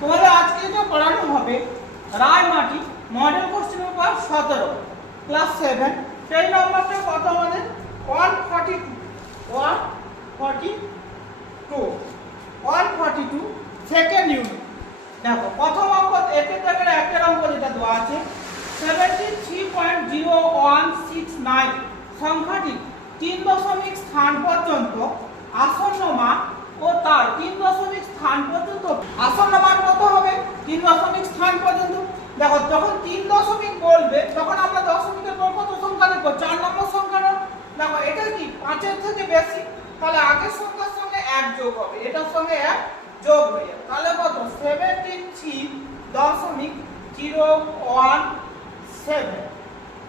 তোমাদের আজকে যেটা পড়ানো হবে, রায়মাটি মডেল কোশ্চেন পেপার সতেরো ক্লাস সেভেন সেই নম্বরটা কত আমাদের? One forty two one forty two one forty two second unit দেখো প্রথম অঙ্ক একের জায়গায় একটা অঙ্ক যেটা দেওয়া আছে seventy three point zero one six nine সংখ্যাটি তিন দশমিক স্থান পর্যন্ত আসন্ন মান ও তার তিন দশমিক স্থান পর্যন্ত। আসন্ন মান কত হবে? তিন দশমিক স্থান পর্যন্ত। দেখো, যখন তিন দশমিক বলবে, তখন আমরা দশমিকের পর কত সংখ্যা দেখব চার নম্বর সংখ্যা দেখো, এটা কি? পাঁচের থেকে বেশি। তাহলে আগের সংখ্যার সঙ্গে এক যোগ হবে। এটার সঙ্গে এক যোগ হয়ে যাবে। তাহলে কত? সেভেন্টি থ্রি দশমিক zero one seven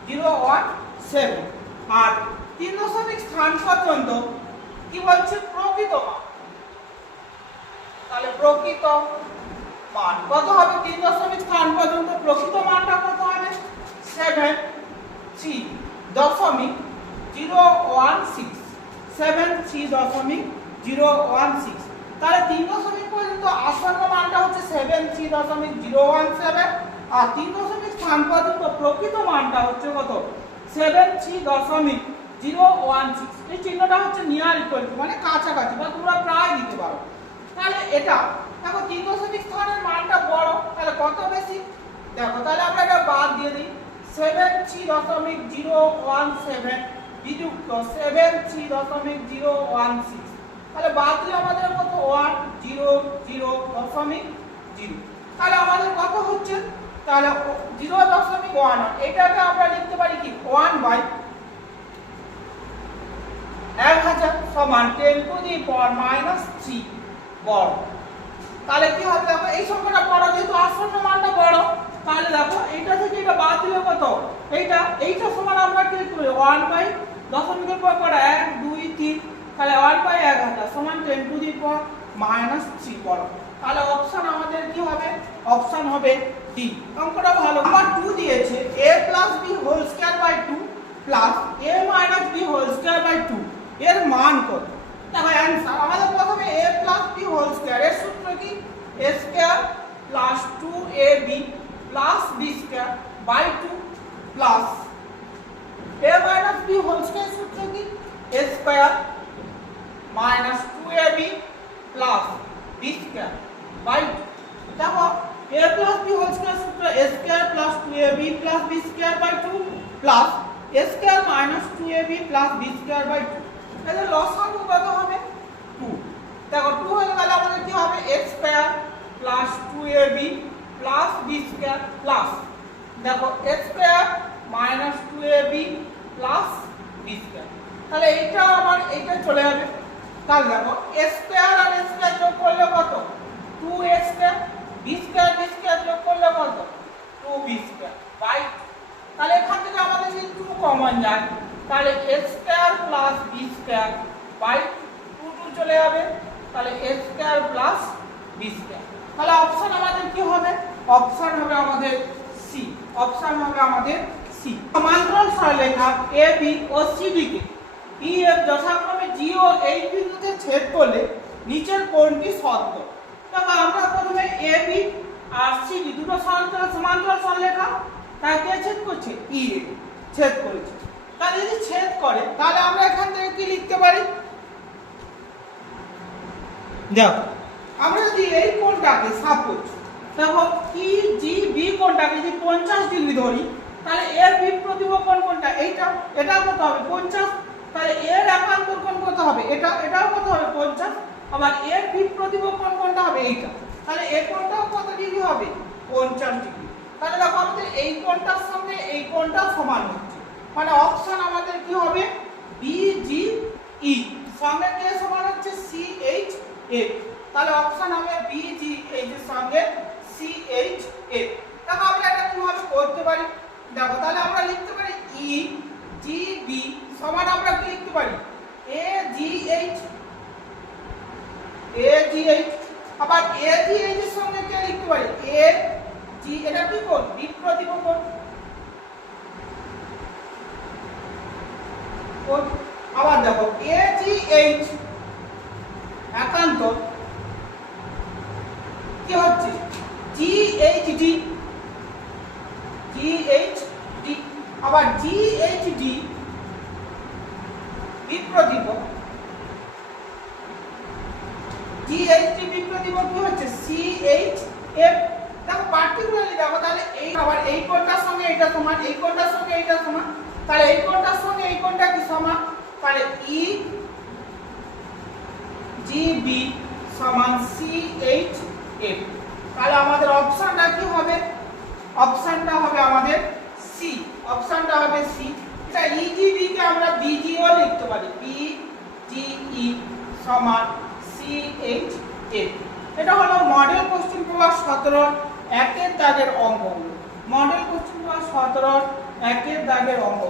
zero one seven আর তিন দশমিক স্থান পর্যন্ত কি বলছে? প্রকৃত মান। তাহলে প্রকৃত মান কত হবে? তিন দশমিক স্থান পর্যন্ত প্রকৃত মানটা কত হবে? সেভেন থ্রি দশমিক zero one six seven three দশমিক জিরো ওয়ান সিক্স তাহলে তিন দশমিক পর্যন্ত আসন্ন মানটা হচ্ছে সেভেন থ্রি দশমিক জিরো ওয়ান সেভেন আর তিন দশমিক স্থান পর্যন্ত প্রকৃত মানটা হচ্ছে কত? সেভেন থ্রি দশমিক জিরো ওয়ান সিক্স এই চিহ্নটা হচ্ছে নিয়ার ইকুয়াল মানে কাছাকাছি, বা তোমরা প্রায় দিতে পারো। এটা। দেখো তিন দশমিক স্থানের মানটা বড়, তাহলে কত বেশি? দেখো, তাহলে আমরা এটা বাদ দিয়ে দিই। সেভেন থ্রি দশমিক জিরো ওয়ান সেভেন বিযুক্ত সেভেন থ্রি দশমিক জিরো ওয়ান সিক্স তাহলে বাদ দিলে আমাদের কত? ওয়ান জিরো জিরো দশমিক জিরো তাহলে আমাদের কত হচ্ছে? তাহলে জিরো দশমিক ওয়ান এটাকে আমরা লিখতে পারি কি? ওয়ান বাই এক হাজার সমান ten to the power minus three বড়। তাহলে কি হবে দেখো, এই সংখ্যাটা বড়, যেহেতু আসন্ন মানটা বড়, তাহলে দেখো, এইটা থেকে এটা বাদ দিলে কত? এইটা এইটা সমান আমরা কি পারি ওয়ান বাই দশমিকের পর পর এক, দুই, তিন, তাহলে ওয়ান বাই এক হাজার সমান ten to the power minus three বড়। তাহলে অপশন আমাদের কি হবে? অপশন হবে ডি অঙ্কটা ভালো আমার টু দিয়েছে A plus B whole square by two plus A minus B whole square by two এর মান কত? দেখো অ্যান্সার আমাদের প্রথমে a plus b whole square এর সূত্র কি? A square plus 2ab plus b square by 2 plus a minus b whole square সূত্র কি? A square minus 2ab plus b square by 2 দেখো, a plus b whole square সূত্র a square plus 2ab plus b square by 2 plus a square minus 2ab plus b square by 2 তাহলে লসাগু কত হবে 2 দেখো 2 হয়ে গেলে আমাদের কি হবে x square plus 2ab plus b square plus দেখো x square minus 2ab plus b square তাহলে এইটা আমার এইটা চলে যাবে। তাহলে দেখো x স্কয়ার আর x স্কয়ার যোগ করলে কত? Two 2x square b square b square যোগ করলে কত? টু 2b স্কয়ার বাই তাহলে এখান থেকে আমাদের যদি 2 কমন যায়। তাহলে x square plus b square by 2 2 চলে যাবে। তাহলে x square plus b square তাহলে অপশন আমাদের কি হবে? অপশন হবে আমাদের সি অপশন হবে আমাদের সি সমান্তরাল সরলরেখা এ বি ও সি ডি কে ই এফ যথাক্রমে জি ও এইচ বিন্দুতে ছেদ করলে নিচের কোণটি সত্য। দেখো আমরা প্রথমে এ বি আর সি ডি দুটো সমান্তরাল সমান্তরাল সরলরেখা তাই কে ছেদ করছে ই এ ছেদ করেছে। তাহলে যদি ছেদ করে, তাহলে আমরা এখান থেকে কি লিখতে পারি? দেখো, আমরা যদি এই কোণটাকে সাপোজ দেখো ই জি বি কোণটাকে যদি পঞ্চাশ ডিগ্রি ধরি, তাহলে এর বি প্রতিবকোণ কোনটা? এইটা এটা কত হবে? পঞ্চাশ। তাহলে এর একান্তর কোণ কত হবে? এটা, এটাও কত হবে? পঞ্চাশ। আবার এর বি প্রতিবকোণ কোনটা হবে? এইটা। তাহলে এই কোণটাও কত ডিগ্রি হবে? পঞ্চাশ ডিগ্রি। তাহলে দেখো, আমাদের এই কোণটার সঙ্গে এই কোণটা সমান হচ্ছে। মানে অপশন আমাদের কি হবে? বি জি ই সঙ্গে কে সমান হচ্ছে? সি এইচ এফ তাহলে অপশন হবে বি জি এইচ এর সঙ্গে সি এইচ এ দেখো আমরা এটা কীভাবে করতে পারি? দেখো, তাহলে আমরা লিখতে পারি ই জি বি সমান আমরা কি লিখতে পারি? এ G H A G H আবার এ জি এইচ এর সঙ্গে কে লিখতে পারি? এ জি এটা কি কোণ? বি প্রতিবকোণ কোণ। আবার দেখো এ জি এইচ একান্ত, কি হচ্ছে? G H D G H D আবার জি এইচ ডি বিপ্রদীপক জি বিপ্রদীপক সমান, এই কোণটার এফ তাহলে আমাদের অপশনটা কি হবে? অপশনটা হবে আমাদের সি অপশনটা হবে সি এটা ইজিবি কে আমরা বিজিও লিখতে পারি বি জি ই সমান সি এইচ এ এটা হলো মডেল কোশ্চেন পেপার সতেরো, একের দাগের অঙ্কগুলো মডেল কোশ্চেন পেপার সতেরো, একের দাগের অঙ্ক